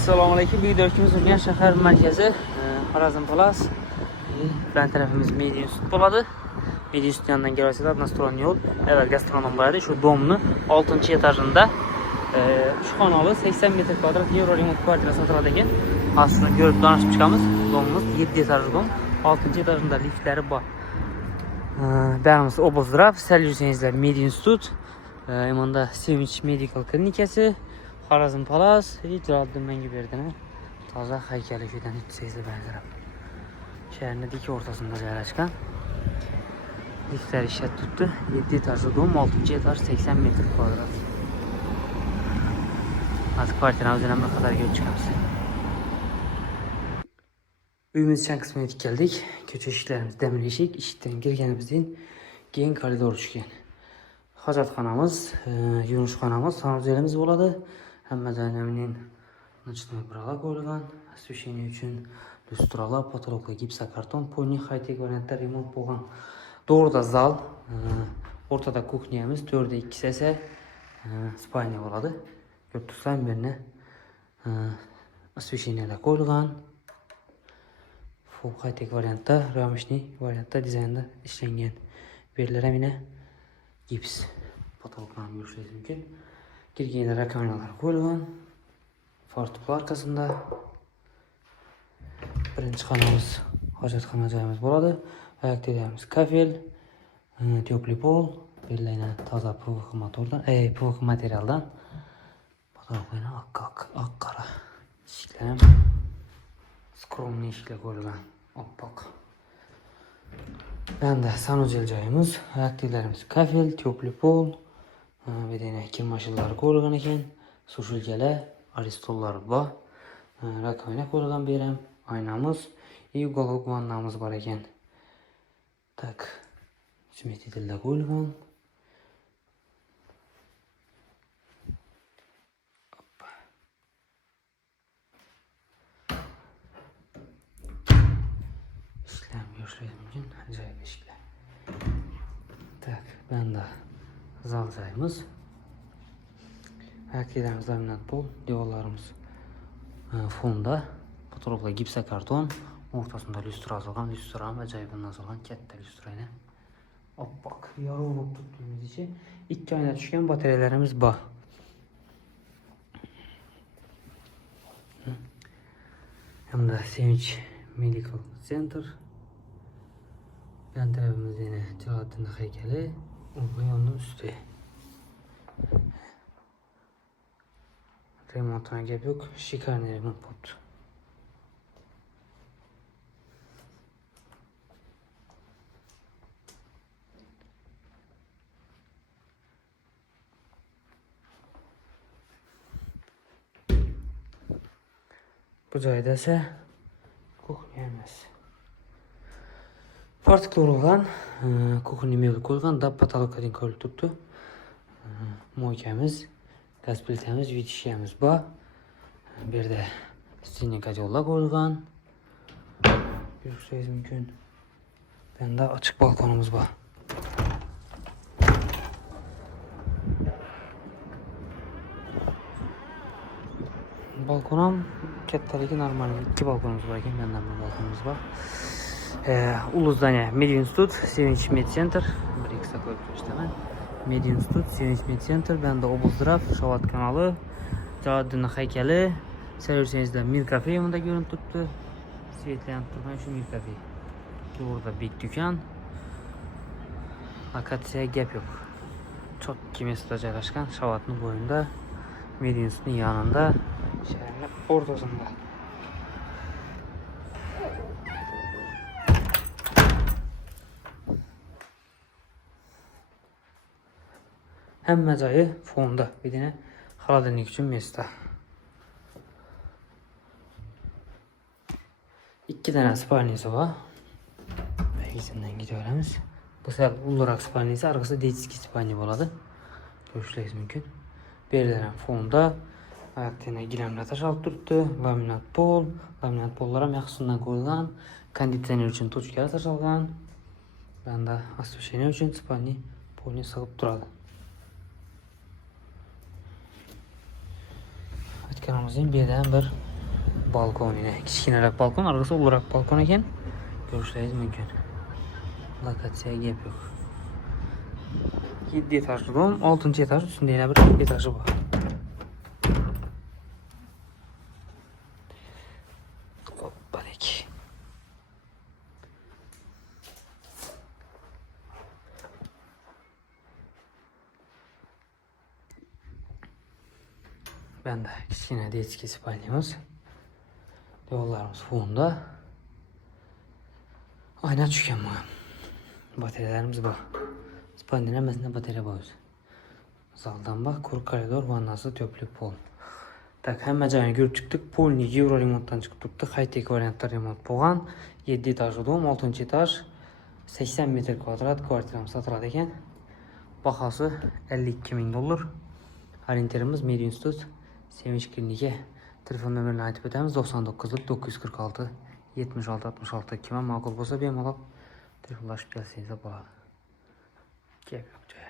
Assalomu alaykum. Bu dörkümüz Urgan shahar markazi, Xorazm Palas. Ön tarafımız Media Institut bo'ladi. Media Institut yanından gelirseniz Nastro'n yo'l. Evet, gastronom var. Şu domni 6. etajında şu kanalı 80 metr kvadrat Euro remont kvartira satıladi ekan. Aslında görüp danışıp çıkamız. Domumuz 7 etajlı dom. 6. etajında liftleri var. Dağımız Obozdrav. Sel yürseniizler Media Institut. Emanda Sevinç Medical Klinikası. Xorazm Palas, icraatlı mengi verdiğine taza heykeli şuradan 3-8'de benzerim. Şehrin dik ortasında yerleşken liftler işlet tuttu. 7 etajlı dom, 6. etaj 80 metr kvadrat. Artık kvartiramız önemli kadar göç çıkamız. Uyumuz için kısmına geldik. Kötü eşiklerimiz demir eşik. İşikten girgenimizden gen koridor çıkan. Hacatxanamız, yumuşxanamız, sanatçılarımız oladı. Həmmə dənəminin nıçtını burağa qoyulğan, süşeni üçün lüstralar, patologla gipsa karton, poni, high-tech variantlar remont bolğan. Doğruda zal, ortada kuxniyamiz, 4'də 2 səsə spalniya oladı. Götürsəm birinə süşeniyle qoyulğan. Full high-tech variantda, ramishni variantda dizaynda işlənген. Verilere yine gips patologlarını görüşürüz mümkün. Girgeyde rakamlar koyulgan. Fartuklu arkasında. Birinci kanalımız hacatxana joyimiz bo'ladi. Ayaklarımız kafel, tepli pol, bellayna taza PVC motordan, PVC materialdan. Patologlarına ak qara. Eshiklar skromli eshiklar koyulgan. Oppoq. Bunda sanuzel joyimiz, ayaklarımız kafel, tepli pol. Bir de kirmaşılar koyulgan ekan, sushilkalar, aristollar bor. Rakovina koyulgan beram, aynamız, uголок vannamiz bor ekan. Tak. Smetillar koyulgan. İşlem görüşürüz mümkün. Acayip işler. Tak, ben de zal joyimiz. Ayaklarımız laminat pol, divarlarımız fonda, patologla gipsa karton, ortasında lüstra asılgan, lüstram acayibin asılgan katta lüstrayla. Oppoq, yorug' bo'lib tuttuğumuz için 2 oyna tushgan batareyalarimiz bor. Hamda Sevinç Medical Center. Yan tarafımızda yine Celalettin heykeli, bu yanının üstü. Remontuna gap yok. Şikarne remont bo'libdi. Bu joyda esa kuxnyamiz. Fartuklu urulgan, kuxni mebel qo'yilgan, dab patologdan ko'rib turibdi. Moykamiz, gaz plitamiz, vitishamiz bor. Bir yerda stenya kodyollar qo'yilgan. Görüşürüz mümkün. Bunda açık balkonumuz bor. Balkonum kattaligi normal 2 balkonumuz var ekan, mendan bir balkonumuz var. Ulu zdание Media Institut, Sevinç Med Center. Bir ekstra koyup ko'rsataman. Media Institut, Sevinç Med Center, benda Obozdrav, Shovat kanalı, Jalaluddin heykeli. Servisingizde Mir Cafe yanında görünüp tuttu. Svetlanib turgan şu Mir Cafe. Burada bir dükkan. Akatsiya gap yok. Çok kimesida joylashgan, Shovatning bo'yinda, Media Institutning yanında, shaharning o'rtasida. Hamma joyi fonda, bir dena xolodilnik uchun место. 2 tane spalniyasi bor. Izinden gidiyoruz. Bu sefer uldurak spalniyasi, arkası dechski spalniya bo'ladi. Ko'rishingiz mumkin. Berilen fonda ayaklarına gilamlar tashalib turibdi. Laminat pol, laminat pollar ham yaxshisidan qo'yilgan. Konditsioner uchun tochkalar tashalgan. Bunda освещение uchun spalniy polni sig'ib turadi. Aytganimizdan bir balkon yine. Kichkinaroq balkon, arg'isi ulug'roq balkon ekan. Ko'rishingiz mumkin. Lokatsiyaga gap yo'q. 7 etajli dom, 6-etaj, ustida yana bir etaji bor. Hoppadik. Bende kichkina детский spalnyamiz. Devorlarimiz fonda. Ayna tushgan bu. Batareyalarimiz bor. Spalnyani hammasida batareya bor. Zaldan bak, quruq koridor, vannasi, to'plik pol. Tak, hamma joyini ko'rib chiqdik. Polni Euro remontdan chiqib turibdi. High-tech variantda remont bo'lgan. 7 etajli dom, 6-etaj, 80 metr kvadrat kvartiramiz sotiladi ekan. Bahosi $52,000. Orienterimiz Medinstitut Sevinch kliniki. Telefon nomerini aytib o'tamiz. 99 946 76 66. Kimga ma'qul bo'lsa bemalol telefonlashib kelsangiz bo'ladi. Gap yo'q.